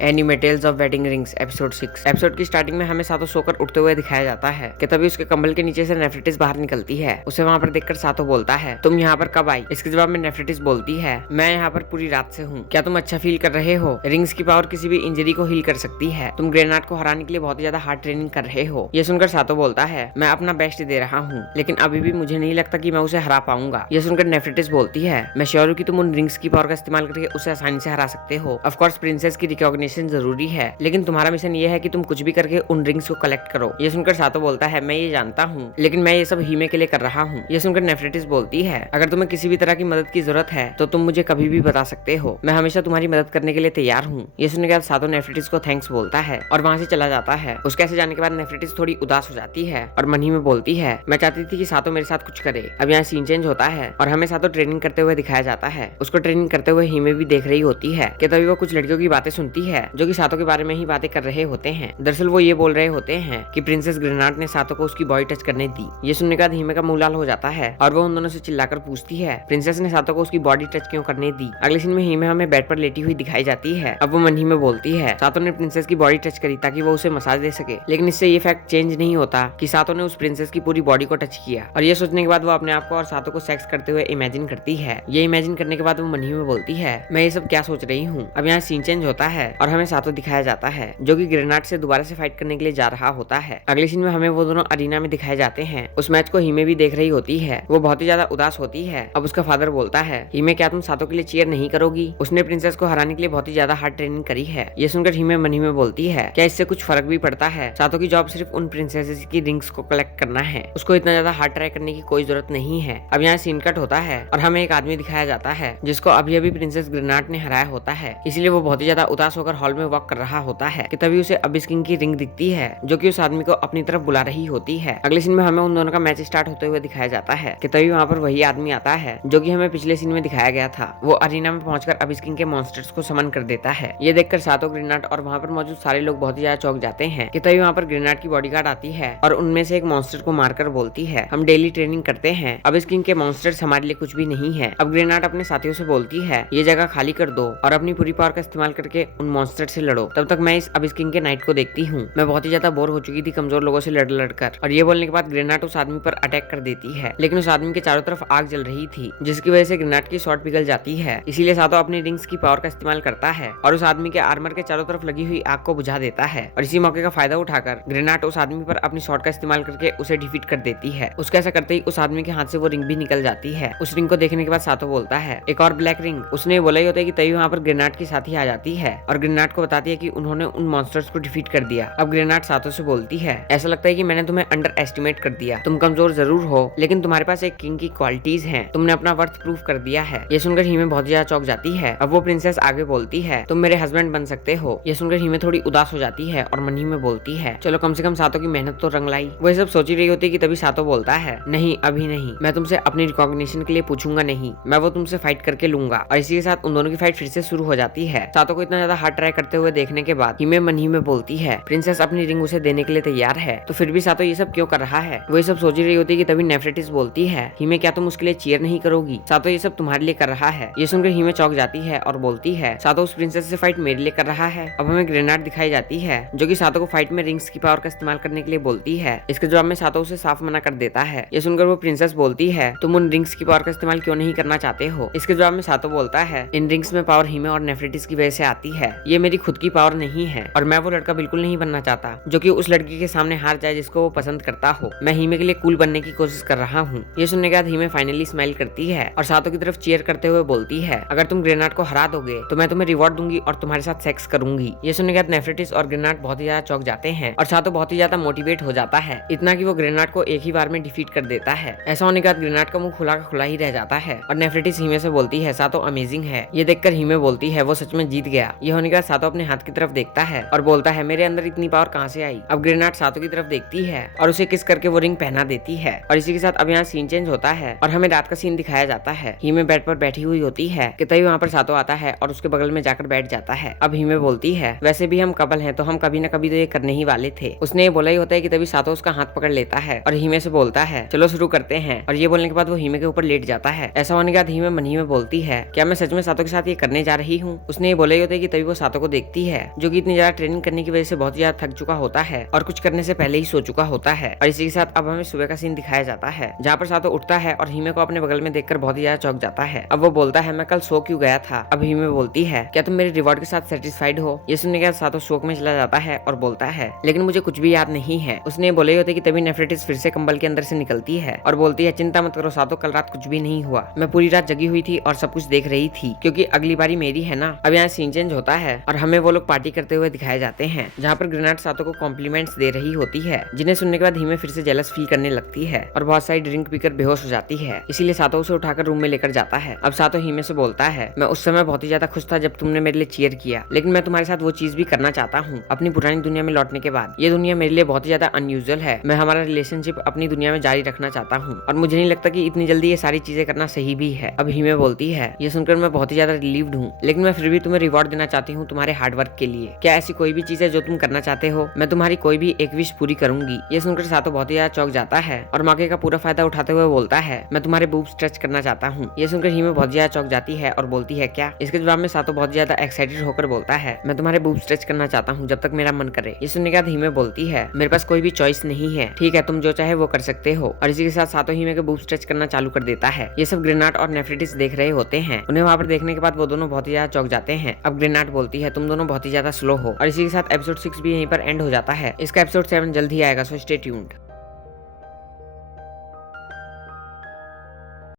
Anime tales of wedding rings episode 6। Episode की starting में हमें सातो सोकर उठते हुए दिखाया जाता है कि तभी उसके कंबल के नीचे से नेफ्रिटिस बाहर निकलती है। उसे वहाँ पर देखकर सातो बोलता है, तुम यहाँ पर कब आई? इसके जवाब में नेफ्रिटिस बोलती है, मैं यहाँ पर पूरी रात से हूँ। क्या तुम अच्छा फील कर रहे हो? रिंग्स की पावर किसी भी इंजरी को हील कर सकती है। तुम ग्रेनाड को हराने के लिए बहुत ज्यादा हार्ड ट्रेनिंग कर रहे हो। ये सुनकर सातो बोलता है, मैं अपना बेस्ट दे रहा हूँ, लेकिन अभी भी मुझे नहीं लगता कि मैं उसे हरा पाऊंगा। ये सुनकर नेफ्रिटिस बोलती है, मैं श्योर हूँ कि तुम उन रिंग्स की पावर का इस्तेमाल करके उसे आसानी से हरा सकते हो। ऑफ कोर्स प्रिंसेस की रिकॉग्निशन जरूरी है, लेकिन तुम्हारा मिशन ये है कि तुम कुछ भी करके उन रिंग्स को कलेक्ट करो। ये सुनकर सातो बोलता है, मैं ये जानता हूँ, लेकिन मैं ये सब हीमे के लिए कर रहा हूँ। ये सुनकर नेफ्रिटिस बोलती है, अगर तुम्हें किसी भी तरह की मदद की जरूरत है तो तुम मुझे कभी भी बता सकते हो, मैं हमेशा तुम्हारी मदद करने के लिए तैयार हूँ। ये सुनने के बाद सातो नेफ्रिटिस को थैंक्स बोलता है और वहाँ से चला जाता है। उसके ऐसे जाने के बाद नेफ्रिटिस थोड़ी उदास हो जाती है और मन ही में बोलती है, मैं चाहती थी कि सातो मेरे साथ कुछ करे। अब यहाँ सीन चेंज होता है और हमें सातो ट्रेनिंग करते हुए दिखाया जाता है। उसको ट्रेनिंग करते हुए हीमे भी देख रही होती है कि तभी वो कुछ लड़कियों की बातें सुनती है जो कि सातो के बारे में ही बातें कर रहे होते हैं। दरअसल वो ये बोल रहे होते हैं कि प्रिंसेस ग्रेनाड ने सातो को उसकी बॉडी टच करने दी। ये सुनने के बाद हीमे का मुंह लाल हो जाता है और वो उन दोनों से चिल्लाकर पूछती है, प्रिंसेस ने सातो को उसकी बॉडी टच क्यों करने दी? अगले सीन में हीमे हमें बेड पर लेटी हुई दिखाई जाती है। अब वो मन ही में बोलती है, सातो ने प्रिंसेस की बॉडी टच करी ताकि वो उसे मसाज दे सके, लेकिन इससे ये फैक्ट चेंज नहीं होता कि सातो ने उस प्रिंसेस की पूरी बॉडी को टच किया। और ये सोचने के बाद वो अपने आप को और सातो को सेक्स करते हुए इमेजिन करती है। ये इमेजिन करने के बाद वो मन ही में बोलती है, मैं ये सब क्या सोच रही हूँ। अब यहाँ सीन चेंज होता है और हमें सातो दिखाया जाता है जो कि ग्रेनाड से दोबारा से फाइट करने के लिए जा रहा होता है। अगले सीन में हमें वो दोनों अरीना में दिखाए जाते हैं। उस मैच को हीमे भी देख रही होती है। वो बहुत ही ज्यादा उदास होती है। अब उसका फादर बोलता है, हीमे क्या तुम सातो के लिए चीयर नहीं करोगी? उसने प्रिंसेस को हराने के लिए बहुत ही ज्यादा हार्ड ट्रेनिंग करी है। ये सुनकर हीमे मन ही में बोलती है, क्या इससे कुछ फर्क भी पड़ता है? सातो की जॉब सिर्फ उन प्रिंसेसेस की रिंग्स को कलेक्ट करना है, उसको इतना ज्यादा हार्ड ट्राई करने की कोई जरूरत नहीं है। अब यहाँ सीन कट होता है और हमें एक आदमी दिखाया जाता है जिसको अभी अभी प्रिंसेस ग्रेनाड ने हराया होता है, इसलिए वो बहुत ही ज्यादा उदास होकर हॉल में वॉक कर रहा होता है कि तभी उसे अबिस किंग की रिंग दिखती है जो कि उस आदमी को अपनी तरफ बुला रही होती है। अगले सीन में हमें उन दोनों का मैच स्टार्ट होते हुए दिखाया जाता है कि तभी वहाँ पर वही आदमी आता है जो कि हमें पिछले सीन में दिखाया गया था। वो अरीना में पहुंचकर अबिस किंग के मॉन्स्टर्स को समन कर देता है। ये देखकर सातो, ग्रेनाड और वहाँ पर मौजूद सारे लोग बहुत ही ज्यादा चौंक जाते हैं कि तभी वहाँ पर ग्रेनाड की बॉडीगार्ड आती है और उनमें से एक मॉन्स्टर को मारकर बोलती है, हम डेली ट्रेनिंग करते हैं, अबिस किंग के मॉन्स्टर्स हमारे लिए कुछ भी नहीं है। अब ग्रेनाड अपने साथियों से बोलती है, ये जगह खाली कर दो और अपनी पूरी पावर का इस्तेमाल करके उन मॉन्स्टर से लड़ो। तब तक मैं इस अबिस किंग के नाइट को देखती हूँ, मैं बहुत ही ज्यादा बोर हो चुकी थी कमजोर लोगों से लड़ लड़कर। और ये बोलने के बाद ग्रेनाड उस आदमी पर अटैक कर देती है, लेकिन उस आदमी के चारों तरफ आग जल रही थी जिसकी वजह से ग्रेनाड की शॉट पिघल जाती है। इसीलिए सातो अपनी रिंग्स की पावर का इस्तेमाल करता है और उस आदमी के आर्मर के चारों तरफ लगी हुई आग को बुझा देता है। और इसी मौके का फायदा उठाकर ग्रेनाड उस आदमी पर अपनी शॉट का इस्तेमाल करके उसे डिफीट कर देती है। उसका ऐसा करते ही उस आदमी के हाथ से वो रिंग भी निकल जाती है। उस रिंग को देखने के बाद सातो बोलता है, एक और ब्लैक रिंग। उसने बोला ही होता है कि तभी वहाँ पर ग्रेनाड की साथी आ जाती है और ग्रेनाड को बताती है कि उन्होंने उन मॉन्स्टर्स को डिफीट कर दिया। अब ग्रेनाड सातो से बोलती है, ऐसा लगता है कि मैंने तुम्हें अंडर एस्टिमेट कर दिया, तुम कमजोर जरूर हो लेकिन तुम्हारे पास एक किंग की क्वालिटीज हैं, तुमने अपना वर्थ प्रूफ कर दिया है। ये सुनकर हीमे बहुत ज्यादा चौंक जाती है। अब वो प्रिंसेस आगे बोलती है, तुम मेरे हस्बैंड बन सकते हो। ये सुनकर हीमे थोड़ी उदास हो जाती है और मन ही में बोलती है, चलो कम से कम सातो की मेहनत तो रंग लाई। वो ये सब सोच ही रही होती है कि तभी सातो बोलता है, नहीं अभी नहीं, मैं तुमसे अपनी रिकॉग्निशन के लिए पूछूंगा नहीं, मैं वो तुमसे फाइट करके लूंगा। और इसी के साथ उन दोनों की फाइट फिर से शुरू हो जाती है। सातो को इतना ज्यादा हार्ड ट्राई करते हुए देखने के बाद हीमे मन ही में बोलती है, प्रिंसेस अपनी रिंग उसे देने के लिए तैयार है, तो फिर भी सातो ये सब क्यों कर रहा है? वो ये सब सोच ही रही होती है कि तभी नेफ्रिटिस बोलती है, हीमे क्या तुम उसके लिए चीयर नहीं करोगी? सातो ये सब तुम्हारे लिए कर रहा है। ये सुनकर हीमे चौंक जाती है और बोलती है, सातो उस प्रिंसेस से फाइट मेरे लिए कर रहा है। अब हमें ग्रेनाड दिखाई जाती है जो कि सातो को फाइट में रिंग्स की पावर का इस्तेमाल करने के लिए बोलती है। इसके जवाब में सातो उसे साफ मना कर देता है। ये सुनकर वो प्रिंसेस बोलती है, तुम उन रिंग्स की पावर का इस्तेमाल क्यों नहीं करना चाहते हो? इसके जवाब में सातो बोलता है, इन रिंग्स में पावर हीमे और नेफ्रिटिस की वजह से आती है, ये मेरी खुद की पावर नहीं है और मैं वो लड़का बिल्कुल नहीं बनना चाहता जो कि उस लड़की के सामने हार जाए जिसको वो पसंद करता हो। मैं हीमे के लिए कूल बनने की कोशिश कर रहा हूँ। ये सुनने के बाद हीमे फाइनली स्माइल करती है और सातो की तरफ चीयर करते हुए बोलती है, अगर तुम ग्रेनाड को हरा दोगे तो मैं तुम्हें रिवॉर्ड दूंगी और तुम्हारे साथ सेक्स करूंगी। ये सुनने के बाद नेफ्रिटिस और ग्रेनाड बहुत ही ज्यादा चौंक जाते हैं और सातो बहुत ही ज्यादा मोटिवेट हो जाता है, इतना कि वो ग्रेनाड को एक ही बार में डिफीट कर देता है। ऐसा होने के बाद ग्रेनाड का मुंह खुला का खुला ही रह जाता है और नेफ्रिटिस हीमे से बोलती है, सातो अमेजिंग है। ये देखकर हीमे बोलती है, वो सच में जीत गया। ये होने के बाद सातो अपने हाथ की तरफ देखता है और बोलता है, मेरे अंदर इतनी पावर कहाँ से आई? अब ग्रेनाड सातो की तरफ देखती है और उसे किस करके वो रिंग पहना देती है। और इसी के साथ अब यहाँ सीन चेंज होता है और हमें रात का सीन दिखाया जाता है। हीमे बेड पर बैठी हुई होती है कि तभी वहाँ पर सातो आता है और उसके बगल में जाकर बैठ जाता है। अब हीमे बोलती है, वैसे भी हम कपल हैं तो हम कभी न कभी तो ये करने ही वाले थे। उसने ये बोला ही होता है कि तभी सातो उसका हाथ पकड़ लेता है और हीमे से बोलता है, चलो शुरू करते हैं। और ये बोलने के बाद वो हीमे के ऊपर लेट जाता है। ऐसा होने के बाद हीमे मन ही में बोलती है, क्या मैं सच में सातो के साथ ये करने जा रही हूँ? उसने ये बोला ही होता है कि तभी वो सातो को देखती है, जो कि इतनी ज्यादा ट्रेनिंग करने की वजह से बहुत ज्यादा थक चुका होता है और कुछ करने से पहले ही सो चुका होता है। और इसी के साथ अब हमें सुबह का सीन दिखाया जाता है, जहाँ पर सातो उठता है और हिमे को अपने बगल में देखकर बहुत ही ज्यादा चौंक जाता है। अब वो बोलता है, मैं कल सो क्यों गया था। अब हिमे बोलती है, क्या तुम मेरे रिवॉर्ड के साथ सेटिस्फाइड हो। ये सुनने के बाद सातो शोक में चला जाता है और बोलता है, लेकिन मुझे कुछ भी याद नहीं है। उसने बोले होते कि तभी नेफ्रेटिस फिर से कंबल के अंदर से निकलती है और बोलती है, चिंता मत करो सातो, कल रात कुछ भी नहीं हुआ। मैं पूरी रात जगी हुई थी और सब कुछ देख रही थी, क्योंकि अगली बारी मेरी है ना। अब यहाँ सीन चेंज होता है और हमें वो लोग पार्टी करते हुए दिखाए जाते हैं, जहाँ पर ग्रेनाड सातो को कॉम्प्लीमेंट्स दे रही होती है, जिन्हें सुनने के बाद हिमे फिर से जेलस फील करने लगती है और बहुत सारी ड्रिंक पीकर बेहोश हो जाती है। इसीलिए सातो उसे उठाकर रूम में लेकर जाता है। अब सातो हिमे से बोलता है, मैं उस समय बहुत ही ज्यादा खुश था जब तुमने मेरे लिए चीयर किया, लेकिन मैं तुम्हारे साथ वो चीज भी करना चाहता हूँ अपनी पुरानी दुनिया में लौटने के बाद। ये दुनिया मेरे लिए बहुत ही ज्यादा अनयूजुअल है। मैं हमारा रिलेशनशिप अपनी दुनिया में जारी रखना चाहता हूँ और मुझे नहीं लगता कि इतनी जल्दी ये सारी चीजें करना सही भी है। अब हिमे बोलती है, ये सुनकर मैं बहुत ही ज्यादा रिलीव्ड हूँ, लेकिन मैं फिर भी तुम्हें रिवॉर्ड देना चाहती हूँ तुम्हारे हार्डवर्क के लिए। क्या ऐसी कोई भी चीज है जो तुम करना चाहते हो? मैं तुम्हारी कोई भी एक विश पूरी करूंगी। ये सुनकर सातो बहुत ही ज्यादा चौंक जाता है और मौके का पूरा फायदा उठाते हुए बोलता है, मैं तुम्हारे बूब्स टच करना चाहता हूँ। ये सुनकर हिमे बहुत ज्यादा चौंक जाती है और बोलती है, क्या? इसके जवाब में सातो बहुत ज्यादा एक्साइटेड होकर बोलता है, मैं तुम्हारे बूब्स टच करना चाहता हूँ जब तक मेरा मन करे। ये सुनने के बाद हिमे बोलती है, मेरे पास कोई भी चॉइस नहीं है, ठीक है तुम जो चाहे वो कर सकते हो। और इसी के साथ सातो हिमे के बूब्स टच करना चालू कर देता है। ये सब ग्रेनाड और नेफ्रेटिस देख रहे होते हैं। उन्हें वहाँ पर देखने के बाद वो दोनों बहुत ही ज्यादा चौंक जाते हैं। अब ग्रेनाड बोलती है, तुम दोनों बहुत ही ज्यादा स्लो हो। और इसी के साथ एपिसोड 6 भी यहीं पर एंड हो जाता है। इसका एपिसोड 7 जल्द ही आएगा, सो स्टे ट्यून्ड।